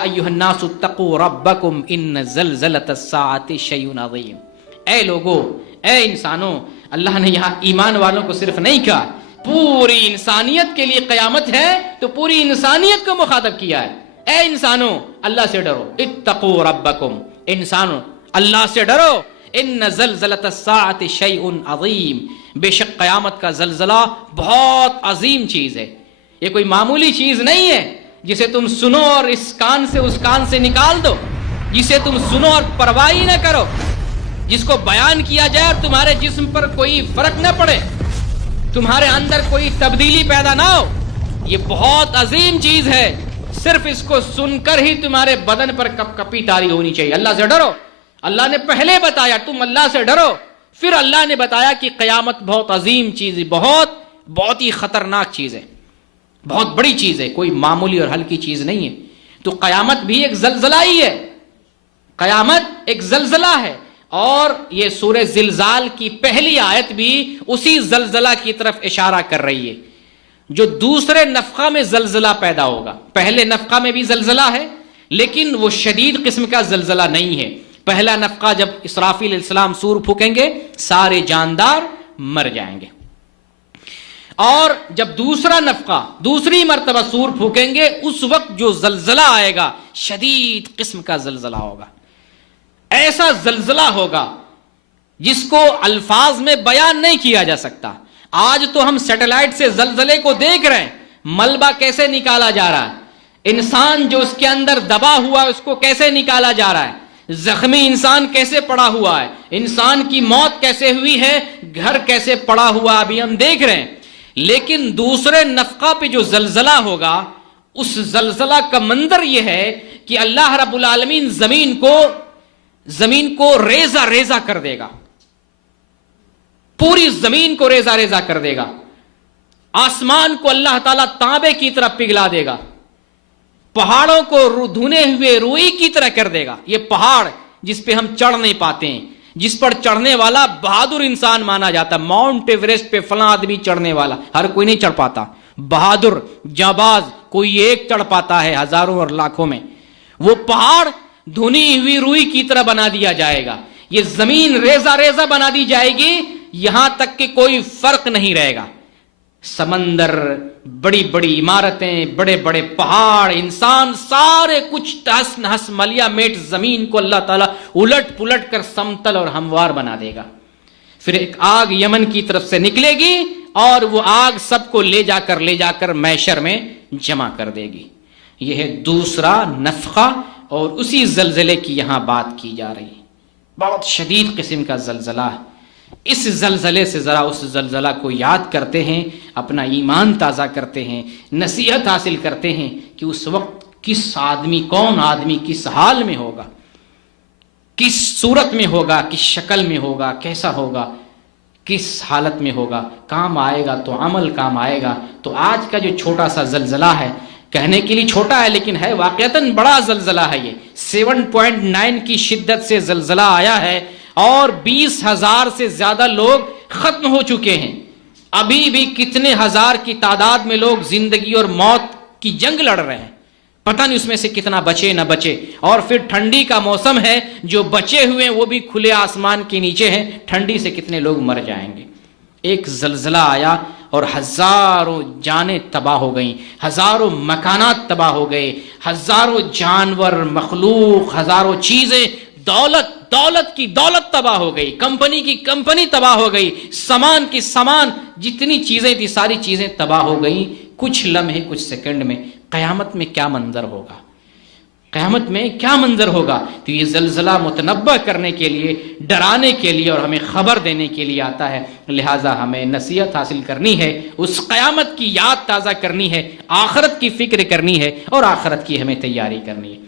ایھا الناس اتقوا ربکم ان زلزلۃ الساعۃ شیء عظیم. اے لوگو، اے انسانوں، اللہ نے یہاں ایمان والوں کو صرف نہیں کہا، پوری انسانیت کے لیے قیامت ہے تو پوری انسانیت کو مخاطب کیا ہے. اے انسانوں، اللہ سے ڈرو. اتقوا ربکم، انسانوں اللہ سے ڈرو. ان زلزلۃ الساعۃ شیء عظیم، بے شک قیامت کا زلزلہ بہت عظیم چیز ہے. یہ کوئی معمولی چیز نہیں ہے جسے تم سنو اور اس کان سے اس کان سے نکال دو، جسے تم سنو اور پرواہ نہ کرو، جس کو بیان کیا جائے اور تمہارے جسم پر کوئی فرق نہ پڑے، تمہارے اندر کوئی تبدیلی پیدا نہ ہو. یہ بہت عظیم چیز ہے. صرف اس کو سن کر ہی تمہارے بدن پر کپ کپی طاری ہونی چاہیے. اللہ سے ڈرو. اللہ نے پہلے بتایا تم اللہ سے ڈرو، پھر اللہ نے بتایا کہ قیامت بہت عظیم چیز ہے، بہت ہی خطرناک چیز ہے، بہت بڑی چیز ہے، کوئی معمولی اور ہلکی چیز نہیں ہے. تو قیامت بھی ایک زلزلہ ہی ہے. قیامت ایک زلزلہ ہے. اور یہ سورہ زلزال کی پہلی آیت بھی اسی زلزلہ کی طرف اشارہ کر رہی ہے، جو دوسرے نفخہ میں زلزلہ پیدا ہوگا. پہلے نفخہ میں بھی زلزلہ ہے لیکن وہ شدید قسم کا زلزلہ نہیں ہے. پہلا نفخہ جب اسرافیل علیہ السلام سور پھونکیں گے سارے جاندار مر جائیں گے، اور جب دوسرا نفخہ دوسری مرتبہ سور پھونکیں گے اس وقت جو زلزلہ آئے گا شدید قسم کا زلزلہ ہوگا. ایسا زلزلہ ہوگا جس کو الفاظ میں بیان نہیں کیا جا سکتا. آج تو ہم سیٹلائٹ سے زلزلے کو دیکھ رہے ہیں، ملبہ کیسے نکالا جا رہا ہے، انسان جو اس کے اندر دبا ہوا ہے اس کو کیسے نکالا جا رہا ہے، زخمی انسان کیسے پڑا ہوا ہے، انسان کی موت کیسے ہوئی ہے، گھر کیسے پڑا ہوا، ابھی ہم دیکھ رہے ہیں. لیکن دوسرے نفخہ پہ جو زلزلہ ہوگا اس زلزلہ کا منظر یہ ہے کہ اللہ رب العالمین زمین کو ریزہ ریزہ کر دے گا، پوری زمین کو ریزہ ریزہ کر دے گا. آسمان کو اللہ تعالیٰ تانبے کی طرح پگھلا دے گا، پہاڑوں کو دھنے ہوئے روئی کی طرح کر دے گا. یہ پہاڑ جس پہ ہم چڑھ نہیں پاتے ہیں، جس پر چڑھنے والا بہادر انسان مانا جاتا ہے، ماؤنٹ ایوریسٹ پہ فلاں آدمی چڑھنے والا، ہر کوئی نہیں چڑھ پاتا، بہادر جانباز کوئی ایک چڑھ پاتا ہے ہزاروں اور لاکھوں میں. وہ پہاڑ دھنی ہوئی روئی کی طرح بنا دیا جائے گا. یہ زمین ریزہ ریزہ بنا دی جائے گی، یہاں تک کہ کوئی فرق نہیں رہے گا. سمندر، بڑی بڑی عمارتیں، بڑے بڑے پہاڑ، انسان، سارے کچھ تہس نہس ملیا میٹ زمین کو اللہ تعالیٰ الٹ پلٹ کر سمتل اور ہموار بنا دے گا. پھر ایک آگ یمن کی طرف سے نکلے گی اور وہ آگ سب کو لے جا کر محشر میں جمع کر دے گی. یہ ہے دوسرا نفخہ، اور اسی زلزلے کی یہاں بات کی جا رہی ہے. بہت شدید قسم کا زلزلہ ہے. اس زلزلے سے ذرا اس زلزلہ کو یاد کرتے ہیں، اپنا ایمان تازہ کرتے ہیں، نصیحت حاصل کرتے ہیں کہ اس وقت کون آدمی کس حال میں ہوگا، کس صورت میں ہوگا، کس شکل میں ہوگا، کیسا ہوگا، کس حالت میں ہوگا. کام آئے گا تو عمل کام آئے گا. تو آج کا جو چھوٹا سا زلزلہ ہے، کہنے کے لیے چھوٹا ہے لیکن ہے واقعتاً بڑا زلزلہ ہے. یہ 7.9 کی شدت سے زلزلہ آیا ہے اور 20,000 سے زیادہ لوگ ختم ہو چکے ہیں. ابھی بھی کتنے ہزار کی تعداد میں لوگ زندگی اور موت کی جنگ لڑ رہے ہیں، پتہ نہیں اس میں سے کتنا بچے نہ بچے. اور پھر ٹھنڈی کا موسم ہے، جو بچے ہوئے ہیں وہ بھی کھلے آسمان کے نیچے ہیں، ٹھنڈی سے کتنے لوگ مر جائیں گے. ایک زلزلہ آیا اور ہزاروں جانیں تباہ ہو گئیں، ہزاروں مکانات تباہ ہو گئے، ہزاروں جانور، مخلوق، ہزاروں چیزیں، دولت کی دولت تباہ ہو گئی، کمپنی کی کمپنی تباہ ہو گئی، سامان کی سامان، جتنی چیزیں تھی ساری چیزیں تباہ ہو گئیں کچھ لمحے، کچھ سیکنڈ میں. قیامت میں کیا منظر ہوگا، قیامت میں کیا منظر ہوگا. تو یہ زلزلہ متنبہ کرنے کے لیے، ڈرانے کے لیے اور ہمیں خبر دینے کے لیے آتا ہے. لہٰذا ہمیں نصیحت حاصل کرنی ہے، اس قیامت کی یاد تازہ کرنی ہے، آخرت کی فکر کرنی ہے اور آخرت کی ہمیں تیاری کرنی ہے.